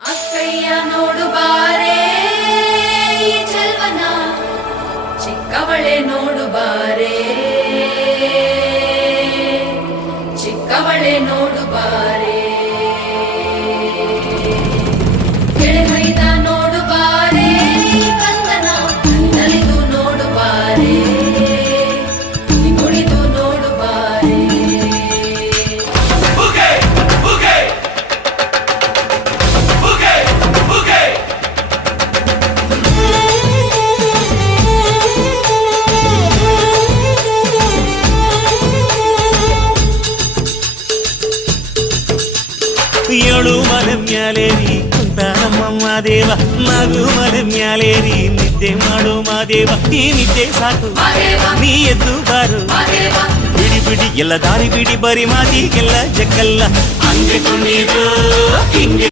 ಅಕ್ಕಯ್ಯ ನೋಡು ಬಾರೆ ಈ ಚೆಲ್ವನ, ಚಿಕ್ಕವಳೆ ನೋಡು ಬಾರೆ, ಚಿಕ್ಕವಳೆ ನೋಡು ಬಾರೆ, ಕೆಳಗೈದ ನೋಡು ಬಾರೆ ಈ ಕಂದನ, ನಲಿದು ನೋಡು ಬಾರೆ, ಕುಣಿದು ನೋಡು ಬಾರೆ. ಏಳು ಮಲೆ ಮ್ಯಾಲೇರಿ ಕುಂತ ನಮ್ಮ ಮಾದೇವ, ನಗು ಮಲೆ ಮ್ಯಾಲೇರಿ ನಿದ್ದೆ ಮಾಡು ಮಾದೇವ. ಈ ನಿದ್ದೆ ಸಾಕು ನೀ ಎದ್ದು ಬಾರು, ಬಿಡಿ ಬಿಡಿ ಎಲ್ಲ ದಾರಿ ಬಿಡಿ, ಬರಿ ಮಾತಿಗೆಲ್ಲ ಜಗ್ಗಲ್ಲ. ಹಂಗೆ ಕುಣಿದು ಹಿಂಗೆ